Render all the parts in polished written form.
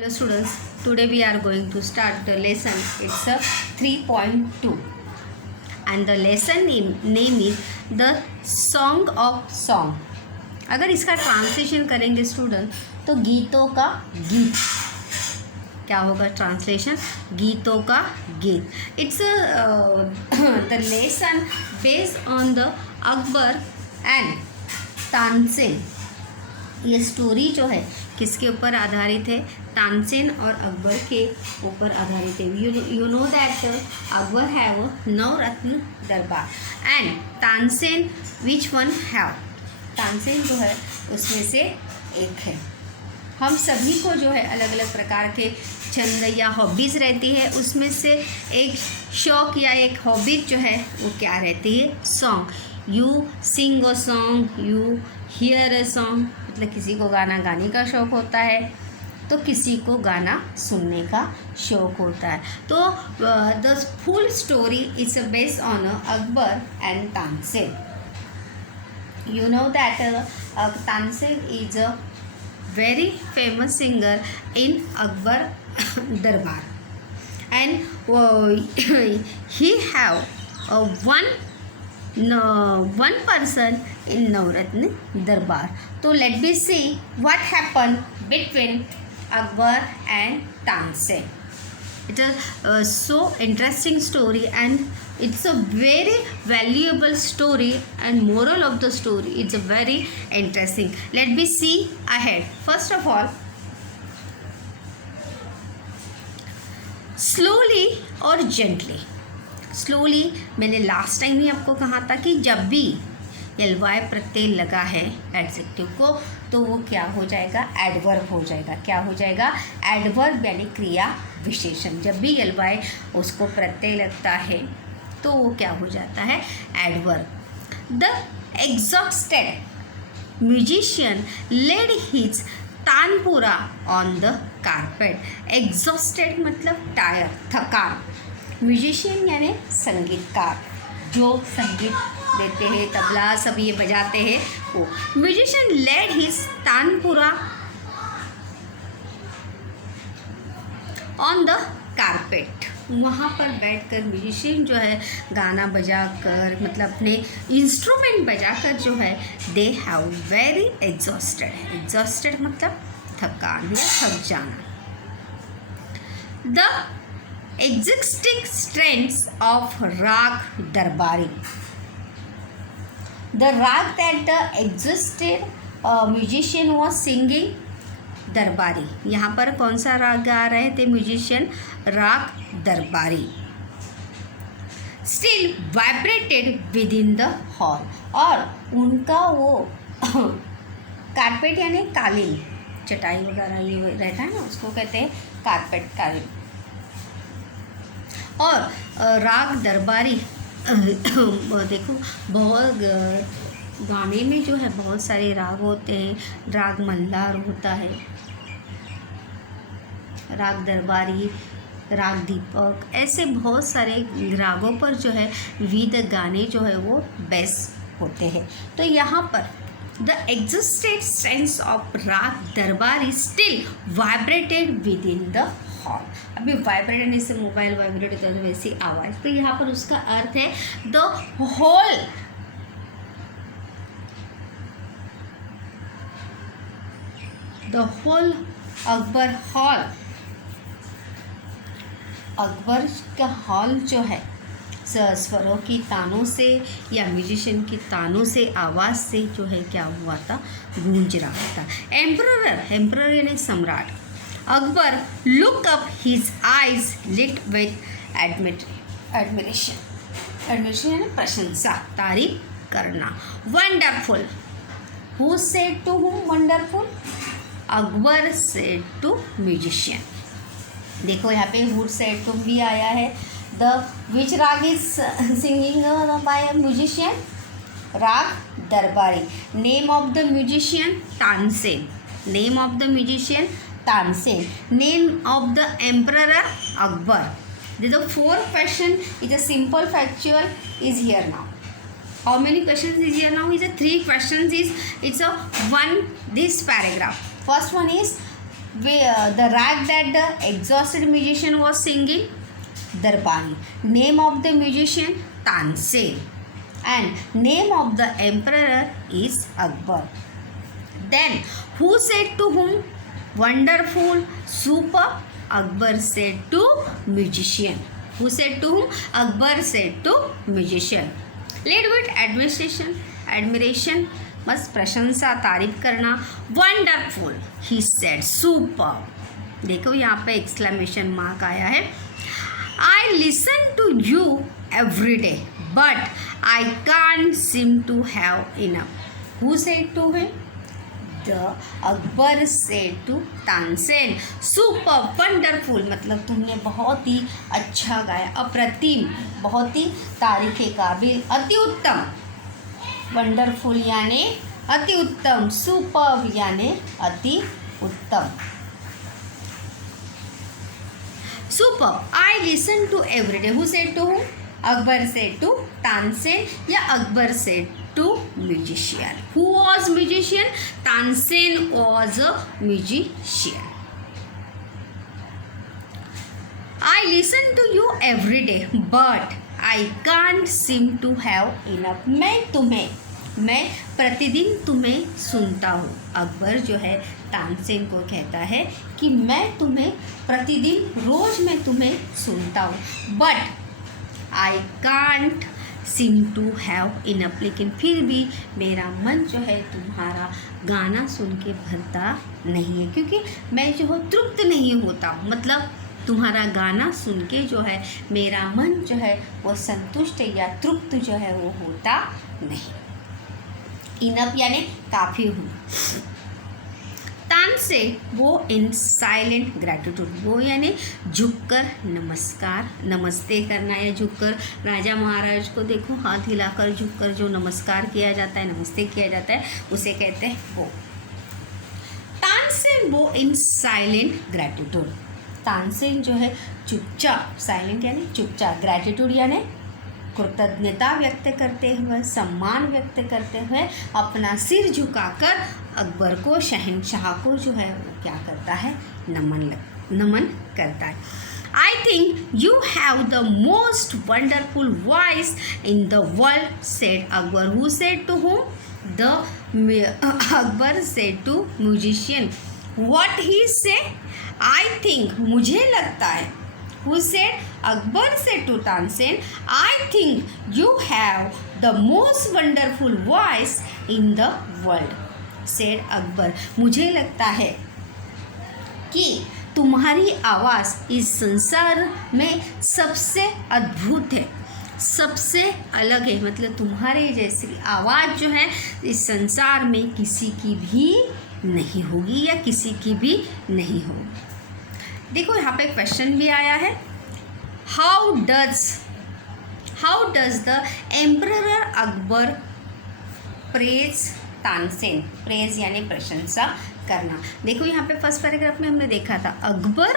Hello students, today we are going to start the lesson. It's a 3.2 and the lesson name is the Song of Song. अगर इसका translation करेंगे student तो गीतों का गीत क्या होगा ट्रांसलेशन गीतों का गीत. It's the lesson based on the Akbar and Tansen. ये स्टोरी जो है किसके ऊपर आधारित है तानसेन और अकबर के ऊपर आधारित है. You know that Akbar have navratna darbar and Tansen which one have. Tansen जो है उसमें से एक है. हम सभी को जो है अलग अलग प्रकार के छंद या हॉबीज़ रहती है. उसमें से एक शौक़ या एक हॉबी जो है वो क्या रहती है song. You sing a song, you here a song. मतलब किसी को गाना गाने का शौक़ होता है तो किसी को गाना सुनने का शौक़ होता है. तो the full story is based on Akbar and Tansen. You know that Tansen is a very famous singer in Akbar Darbar and he have one person in Navratna Darbar. So let me see what happened between Akbar and Tansen. It is so interesting story and it's a very valuable story and moral of the story it's a very interesting. Let me see ahead. First of all, slowly और gently. Slowly मैंने last time ही आपको कहा था कि जब भी एलवाई प्रत्यय लगा है एडजेक्टिव को तो वो क्या हो जाएगा एडवर्ब हो जाएगा. क्या हो जाएगा एडवर्ब यानी क्रिया विशेषण. जब भी एलवाई उसको प्रत्यय लगता है तो वो क्या हो जाता है adverb. The exhausted musician laid his tanpura on the carpet. Exhausted मतलब टायर थकान. म्यूजिशियन यानी संगीतकार जो संगीत देते हैं तबला सब ये बजाते हैं वो. Musician laid his tanpura on the carpet. वहाँ पर बैठकर म्यूजिशियन जो है गाना बजाकर मतलब अपने इंस्ट्रूमेंट बजाकर जो है they have very exhausted. Exhausted मतलब थकान या थक जाना. The existing strengths of Rag Darbari. The rag that the existed musician was singing दरबारी. यहाँ पर कौन सा राग गा रहे थे म्यूजिशियन राग दरबारी. Still vibrated with in the hall. और उनका वो कारपेट यानी कालीन चटाई वगैरह ये रहता है ना उसको कहते हैं कारपेट कालीन. और राग दरबारी देखो बहुत गाने में जो है बहुत सारे राग होते हैं. राग मल्हार होता है, राग दरबारी, राग दीपक, ऐसे बहुत सारे रागों पर जो है विविध गाने जो है वो बेस होते हैं. तो यहाँ पर द एग्जिस्टेड सेंस ऑफ राग दरबारी still vibrated with in the hall. अभी वाइब्रेट नहीं से मोबाइल वाइब्रेट होता है वैसी आवाज़. तो यहाँ पर उसका अर्थ है the whole Akbar hall. Akbar का हॉल जो है स्वरों की तानों से या म्यूजिशियन की तानों से आवाज़ से जो है क्या हुआ था गूंज रहा था. एम्परर यानी सम्राट. Akbar look up his eyes lit with admiration. Admiration यानी प्रशंसा तारीफ करना. Wonderful. Who said to whom wonderful. Akbar said to musician. देखो यहाँ पे हु सेड टू भी आया है. द विच राग is singing by a musician राग दरबारी. Name of the musician Tansen. Name of the musician Tansen. Name of the emperor Akbar. The fourth question is a simple factual is here now. How many questions is here now? Is a 3 questions is it's a one this paragraph. First one is the rag that the exhausted musician was singing? Darbani. Name of the musician? Tansen. And name of the emperor is Akbar. Then who said to whom? Wonderful, superb. Akbar said to musician. Who said to whom? Akbar said to musician. Lead with admiration. बस प्रशंसा, तारीफ करना. Wonderful, he said. Super, देखो यहाँ पे exclamation mark आया है. I listen to you every day but I can't seem to have enough. Who said to him? The Akbar said to Tansen. Super, wonderful मतलब तुमने बहुत ही अच्छा गाया. अप्रतिम, बहुत ही तारीफ के काबिल. अति उत्तम. वंडरफुल यानी अति उत्तम. सुपर यानी अति उत्तम. Super. I listen to every day. Who said to whom? Akbar said to Tansen या Akbar said to musician. Who was musician? Tansen was a musician. I listen to you every day but I can't seem to have enough. मैं प्रतिदिन तुम्हें सुनता हूँ. अकबर जो है तानसेन को कहता है कि मैं तुम्हें प्रतिदिन, रोज मैं तुम्हें सुनता हूँ. But I can't seem to have enough, लेकिन फिर भी मेरा मन जो है तुम्हारा गाना सुन के भरता नहीं है, क्योंकि मैं जो है तृप्त नहीं होता हूँ. मतलब तुम्हारा गाना सुन के जो है मेरा मन जो है वो संतुष्ट या तृप्त जो है वो होता नहीं. इनफ यानी काफ़ी हूँ. तानसेन वो इन साइलेंट ग्रैटिट्यूड. वो यानी झुककर नमस्कार, नमस्ते करना या झुककर. राजा महाराज को देखो हाथ हिलाकर झुककर जो नमस्कार किया जाता है, नमस्ते किया जाता है, उसे कहते हैं वो. तानसेन वो इन साइलेंट ग्रैटिट्यूड. तानसेन जो है चुपचाप, साइलेंट यानी चुपचाप, ग्रैटिट्यूड यानी कृतज्ञता व्यक्त करते हुए, सम्मान व्यक्त करते हुए अपना सिर झुकाकर अकबर को, शहनशाह को जो है वो क्या करता है? नमन करता है. I think you have the most wonderful voice in the world said Akbar. Who said to whom? The Akbar said to musician. What he say? I think, मुझे लगता है. Who said? Akbar said to Tansen, I think you have the most wonderful voice in the world. Said Akbar. मुझे लगता है कि तुम्हारी आवाज़ इस संसार में सबसे अद्भुत है, सबसे अलग है. मतलब तुम्हारे जैसी आवाज़ जो है इस संसार में किसी की भी नहीं होगी या किसी की भी नहीं होगी. देखो यहाँ पे क्वेश्चन भी आया है. How does the emperor Akbar praise Tansen. Praise यानी प्रशंसा करना. देखो यहाँ पे फर्स्ट पैराग्राफ में हमने देखा था Akbar,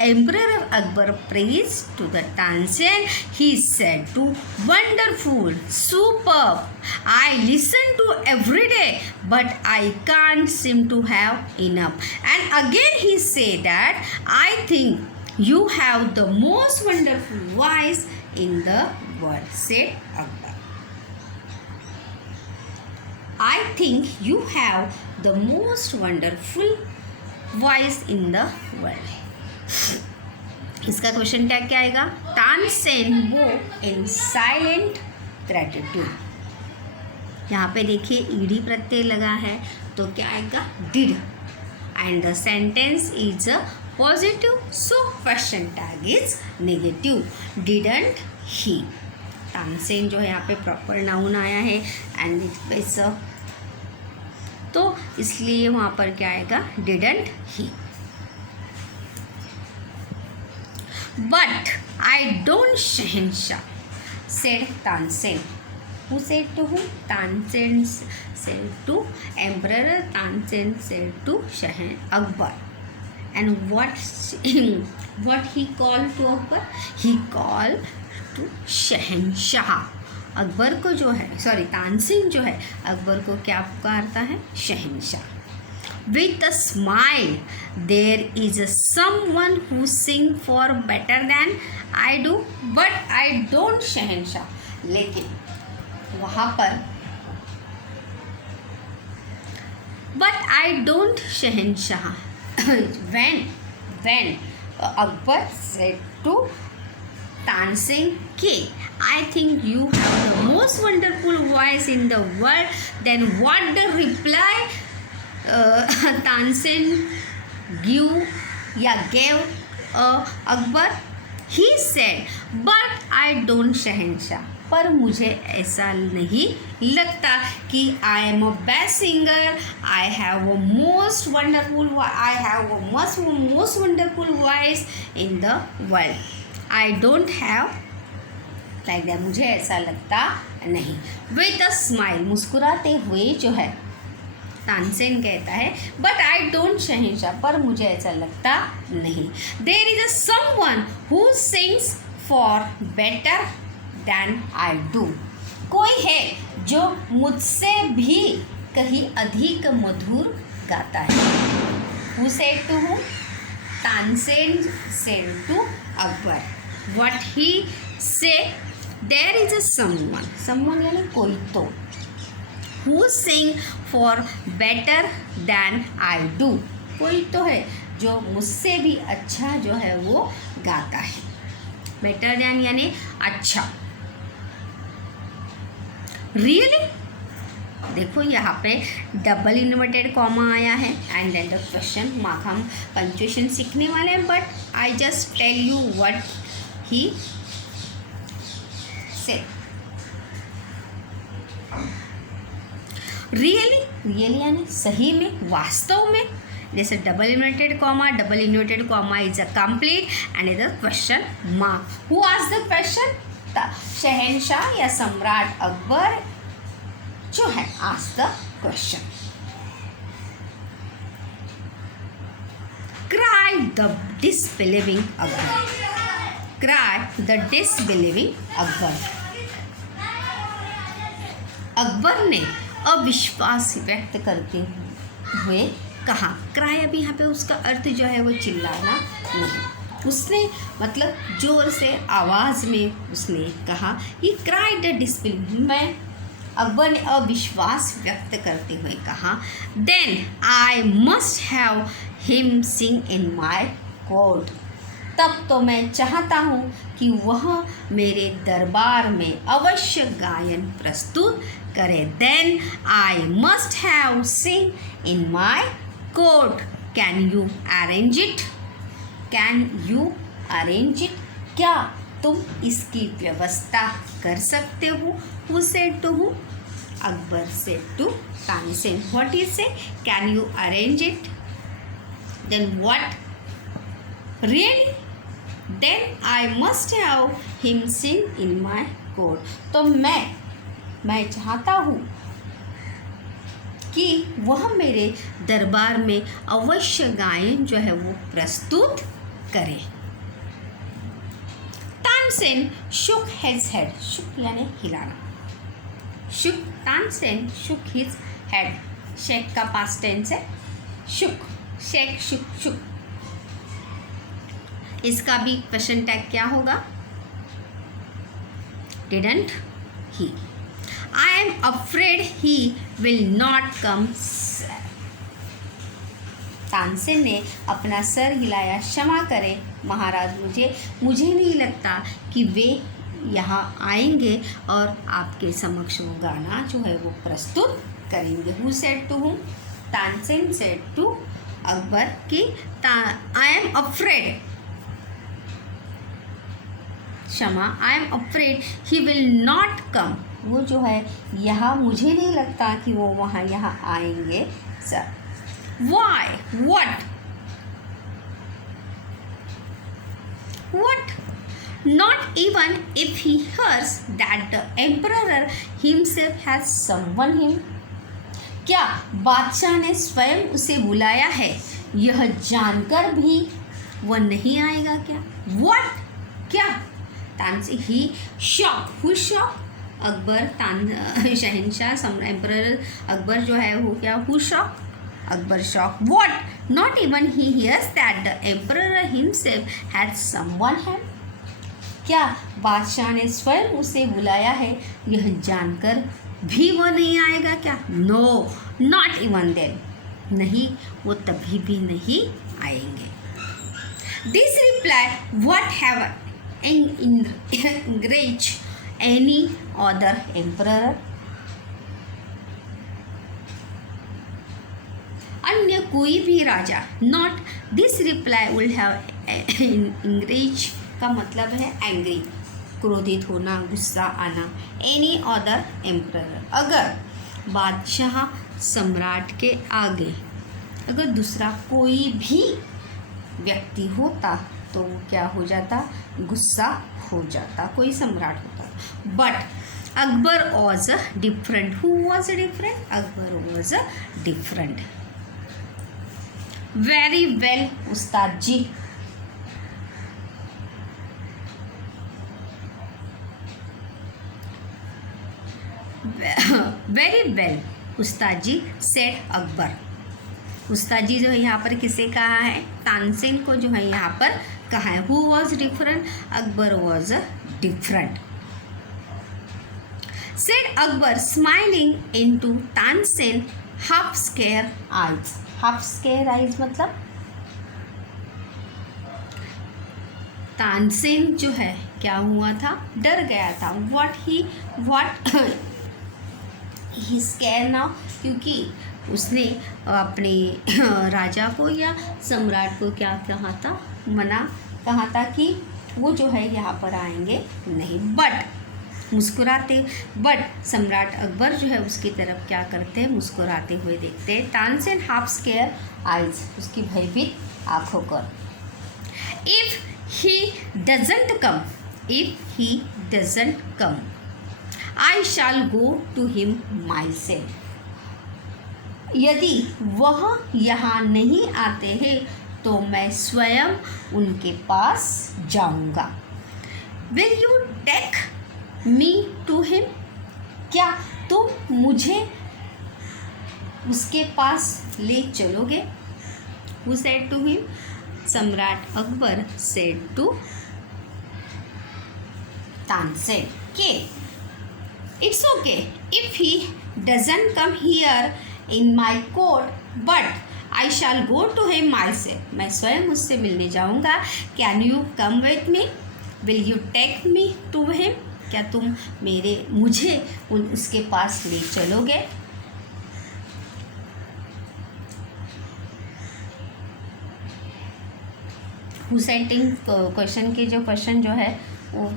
emperor Akbar praise to the Tansen. He said to wonderful, superb, I listen to every day but I can't seem to have enough. And again he say that I think you have the most wonderful voice in the world. Said Akbar. I think you have the most wonderful voice in the world. इसका question tag क्या आएगा? तानसेन वो इन silent gratitude. यहाँ पे देखिए ED प्रत्यय लगा है तो क्या आएगा? Did. And the sentence is a positive, so question tag is negative. Didn't he. Tansen जो है यहाँ पे प्रॉपर नाउन आया है एंड इट्स अ, तो इसलिए वहाँ पर क्या आएगा? Didn't he. But I don't shahenshah said Tansen. Who said to whom? Tansen said to emperor. Tansen said to Akbar. And what he called to Akbar? He called to शहनशाह. अकबर को जो है, सॉरी तानसेन जो है अकबर को क्या पुकारता है? शहनशाह. with a smile, there is a someone who sing for better than I do, but I don't शहंशाह. लेकिन वहाँ पर but I don't Shahenshah. when Akbar said to Tansen K, I think you have the most wonderful voice in the world. Then what the reply Tansen gave Akbar? He said, but I don't शहंशाह. पर मुझे ऐसा नहीं लगता कि I am a best singer. I have a most wonderful voice in the world. I don't have like that. मुझे ऐसा लगता नहीं. With a smile, मुस्कुराते हुए जो है तानसेन कहता है, बट आई डोंट शहंशाह, पर मुझे ऐसा लगता नहीं. There is a someone who sings for better than I do. कोई है जो मुझसे भी कहीं अधिक मधुर गाता है. Who said to who? Tansen said to Akbar. What he say? There is a someone यानी कोई तो. Who sing for better than I do. कोई तो है जो मुझसे भी अच्छा जो है वो गाता है. बेटर दैन यानी अच्छा. रियली? देखो यहाँ पे डबल इन्वर्टेड कॉमा आया है and then the question mark. हम पंक्चुएशन सीखने वाले हैं, but I just tell you what he say. Really यानी सही में, वास्तव में. जैसे double inverted comma is a complete and is a question mark. Who asked the question? Shahenshah या सम्राट अकबर जो है asked the question. Cry the disbelieving Akbar. Akbar ने अविश्वास व्यक्त करते हुए कहा. क्राई अभी यहाँ पे उसका अर्थ जो है वो चिल्लाना नहीं. उसने मतलब जोर से आवाज़ में उसने कहा. He cry the disbelieve. मैं अकबर ने अविश्वास व्यक्त करते हुए कहा. Then I must have him sing in my court. तब तो मैं चाहता हूँ कि वह मेरे दरबार में अवश्य गायन प्रस्तुत करे. Then I must have sing in my court. Can you arrange it? क्या तुम इसकी व्यवस्था कर सकते हो? Who said to who? Akbar said to Tansen. What is say? Can you arrange it? Then what? Really? Then I must have him sing in my court. तो मैं चाहता हूँ कि वह मेरे दरबार में अवश्य गायन जो है वो प्रस्तुत करे. Tansen shook his head. Shook यानी हिलाना. Tansen shook his head. Shake का पास्ट टेंस है. Shook, shake, shook. इसका भी क्वेश्चन टैग क्या होगा? Didn't he. I am afraid he will not come. Tansen ने अपना सर हिलाया. क्षमा करें महाराज, मुझे नहीं लगता कि वे यहाँ आएंगे और आपके समक्ष वो गाना जो है वो प्रस्तुत करेंगे. Who said to whom? Tansen said to Akbar कि आई एम अफ्रेड. क्षमा, I am afraid he will not come. वो जो है यहाँ मुझे नहीं लगता कि वो वहाँ यहाँ आएंगे sir. Why? What? Not even if he hears that the emperor himself has summoned him. क्या बादशाह ने स्वयं उसे बुलाया है यह जानकर भी वह नहीं आएगा क्या? What? क्या? Tansen he shock. Who shock? Akbar. Shahenshah emperor Akbar जो है वो क्या? Who shock? Akbar shocked. What? Not even he hears that the emperor himself had someone hand? क्या बादशाह ने स्वयं उसे बुलाया है यह जानकर भी वो नहीं आएगा क्या? No, not even then. नहीं, वो तभी भी नहीं आएंगे. This reply what have enraged any other emperor? अन्य कोई भी राजा. Not this reply would have enraged का मतलब है एंग्री, क्रोधित होना, गुस्सा आना. एनी अदर एम्परर, अगर बादशाह सम्राट के आगे अगर दूसरा कोई भी व्यक्ति होता तो वो क्या हो जाता? गुस्सा हो जाता, कोई सम्राट होता. But Akbar was different. Who was different? Akbar was different. Very well Ustad ji. Very well Ustad ji said Akbar. उस्ताद जी जो है यहाँ पर किसे कहा है? तानसेन को जो है यहाँ पर कहा है. Who was different? Akbar was different. Said Akbar smiling into Tansen half square eyes. Half square eyes मतलब तानसेन जो है क्या हुआ था? डर गया था. व्हाट ही स्केयर नाउ, क्योंकि उसने अपने राजा को या सम्राट को क्या कहा था? मना कहा था कि वो जो है यहाँ पर आएंगे नहीं. बट मुस्कुराते, बट सम्राट अकबर जो है उसकी तरफ क्या करते हैं? मुस्कुराते हुए देखते हैं. तानसेन हाफ स्केयर आइज, उसकी भयभीत आंखों पर. If he doesn't come I shall go to him myself. यदि वह यहाँ नहीं आते हैं तो मैं स्वयं उनके पास जाऊंगा. Will you take me to him? क्या तुम मुझे उसके पास ले चलोगे? Who said to him? सम्राट अकबर said to तानसेन के it's okay if he doesn't come here in my court, but I shall go to him myself. मैं स्वयं उससे मिलने जाऊंगा. Can you come with me? Will you take me to him? क्या तुम मुझे उसके पास ले चलोगे? Who sent क्वेश्चन के जो क्वेश्चन जो है वो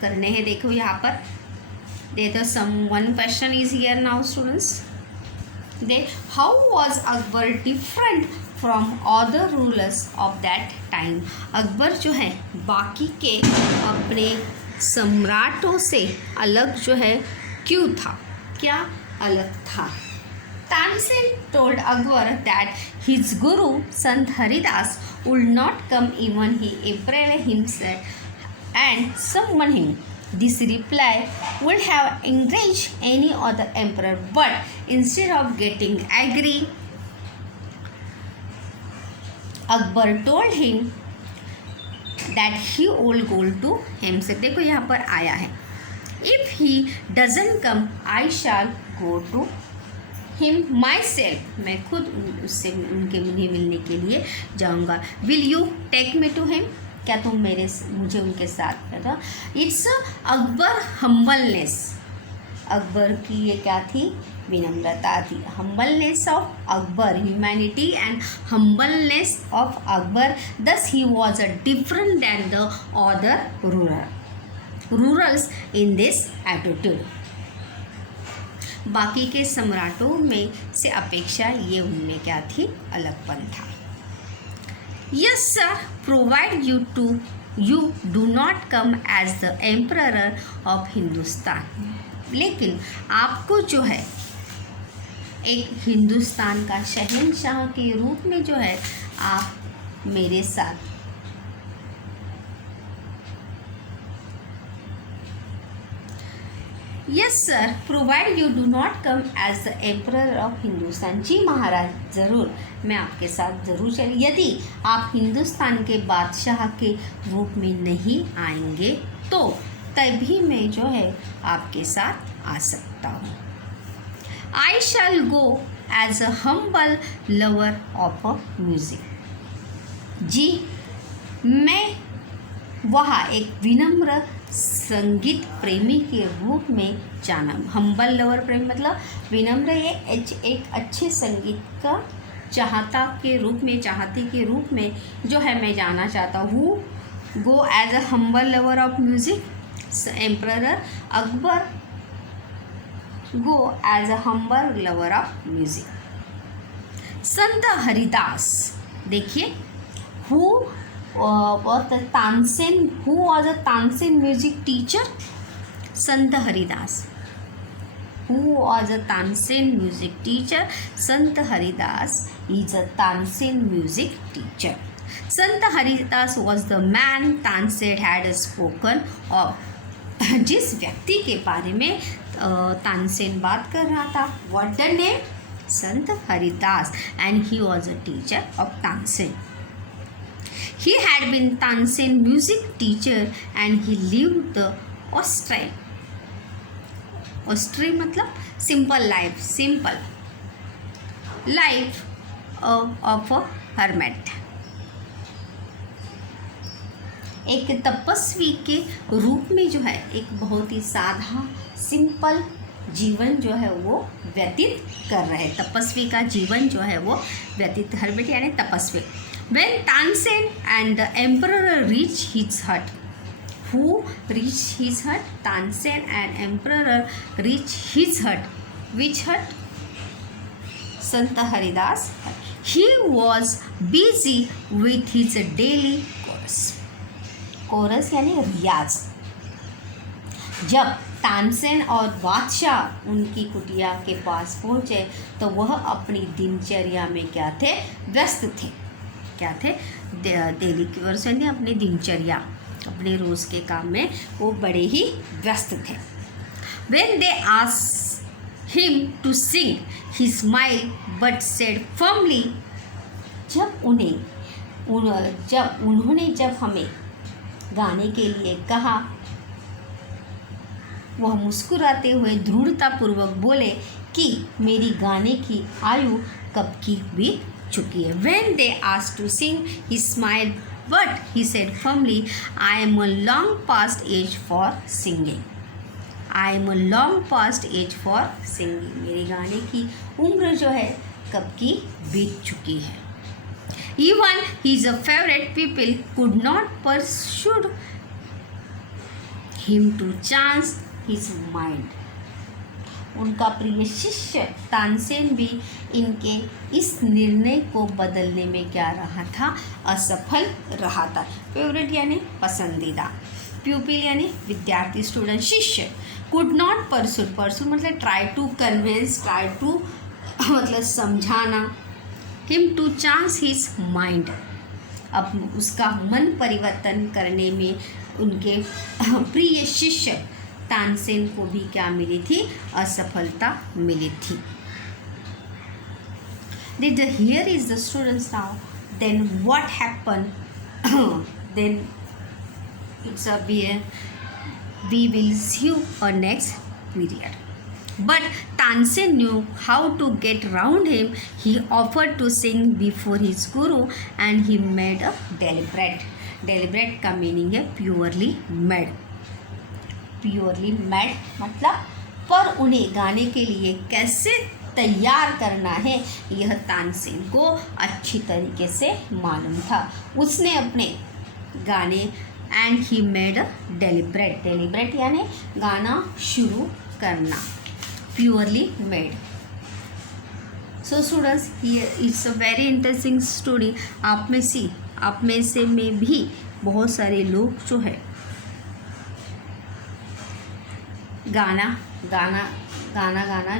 करने हैं. देखो यहाँ पर they the some one question is here now students. They how was Akbar different from other rulers of that time. Akbar जो है बाकी के अपने सम्राटों से अलग जो है क्यों था? क्या अलग था? Tansen told Akbar that his Guru Sant Haridas would not come even he April himself and summon him. This reply would have enraged any other emperor, but instead of getting angry, Akbar told him that he would go to himself. देखो यहाँ पर आया है. If he doesn't come, I shall go to him myself. मैं खुद उससे उनके मिलने के लिए जाऊँगा. Will you take me to him? क्या तुम मुझे उनके साथ था? It's Akbar humbleness. अकबर की ये क्या थी? विनम्रता थी. Humbleness of Akbar, humanity and humbleness of Akbar. Thus he was different than the other rulers in this attitude. बाकी के सम्राटों में से अपेक्षा ये उनमें क्या थी? अलगपन था. Yes sir, provide you do not come as the emperor of Hindustan. लेकिन आपको जो है एक हिंदुस्तान का शहंशाह के रूप में जो है आप मेरे साथ yes sir, provide you do not come as the emperor of Hindustan. जी महाराज, ज़रूर, मैं आपके साथ ज़रूर चली, यदि आप हिंदुस्तान के बादशाह के रूप में नहीं आएंगे तो तभी मैं जो है आपके साथ आ सकता हूँ। I shall go as a humble lover of a music. जी, मैं वहाँ एक विनम्र संगीत प्रेमी के रूप में जाना। हम्बल लवर प्रेमी मतलब विनम्र, ये एक अच्छे संगीत का चाहता के रूप में, चाहती के रूप में जो है मैं जाना चाहता हूँ। Go as a humble lover of music, emperor Akbar go as a humble lover of music. Sant Haridas, देखिए, who Tansen, who was a Tansen music teacher? Sant Haridas. Who was a Tansen music teacher? Sant Haridas is a Tansen music teacher. Sant Haridas was the man Tansen had spoken of. जिस व्यक्ति के बारे में तानसेन बात कर रहा था, what the name? Sant Haridas, and he was a teacher of Tansen. He had been Tansen music teacher and he lived the austere मतलब simple life of a hermit. एक तपस्वी के रूप में जो है एक बहुत ही साधा सिंपल जीवन जो है वो व्यतीत कर रहे हैं। तपस्वी का जीवन जो है वो व्यतीत, हर्मिट यानी तपस्वी। When Tansen and the emperor reached his hut, who reached his hut? Tansen and emperor reached his hut. Which hut? Sant Haridas. He was busy with his daily chorus. Chorus यानी रियाज। जब तानसेन और बादशाह उनकी कुटिया के पास पहुँचे तो वह अपनी दिनचर्या में क्या थे? व्यस्त थे। क्या थे? डेली कोर्स यानी अपनी दिनचर्या, अपने रोज़ के काम में वो बड़े ही व्यस्त थे। When they asked him to sing, he smiled but said firmly. जब उन्होंने हमें गाने के लिए कहा, वह मुस्कुराते हुए दृढ़तापूर्वक बोले कि मेरी गाने की आयु कब की बीत चुकी है। When they asked to sing, he smiled, but he said firmly, I am a long past age for singing. I am a long past age for singing. मेरे गाने की उम्र जो है कब की बीत चुकी है। Even his favorite people could not persuade him to change his mind. उनका प्रिय शिष्य तानसेन भी इनके इस निर्णय को बदलने में क्या रहा था? असफल रहा था। फेवरेट यानी पसंदीदा, प्यूपिल यानी विद्यार्थी, स्टूडेंट, शिष्य। कुड नॉट परसूड मतलब try to convince, try to मतलब समझाना। Him to change his mind, अब उसका मन परिवर्तन करने में उनके प्रिय शिष्य तानसेन को भी क्या मिली थी? असफलता मिली थी। Did here is the students now. Then what happened? Then it's a we will see a next period. But Tansen knew how to get round him. He offered to sing before his guru and he made a deliberate का meaning है purely made मतलब पर उन्हें गाने के लिए कैसे तैयार करना है यह तानसेन को अच्छी तरीके से मालूम था। उसने अपने गाने and he made a deliberate यानी गाना शुरू करना, purely made. So students, it's a very interesting story. आप में से में भी बहुत सारे लोग जो है गाना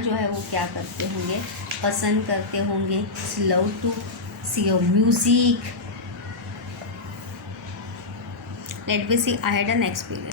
जो है वो क्या करते होंगे? पसंद करते होंगे। Love to see your music. Let me see I had an experience.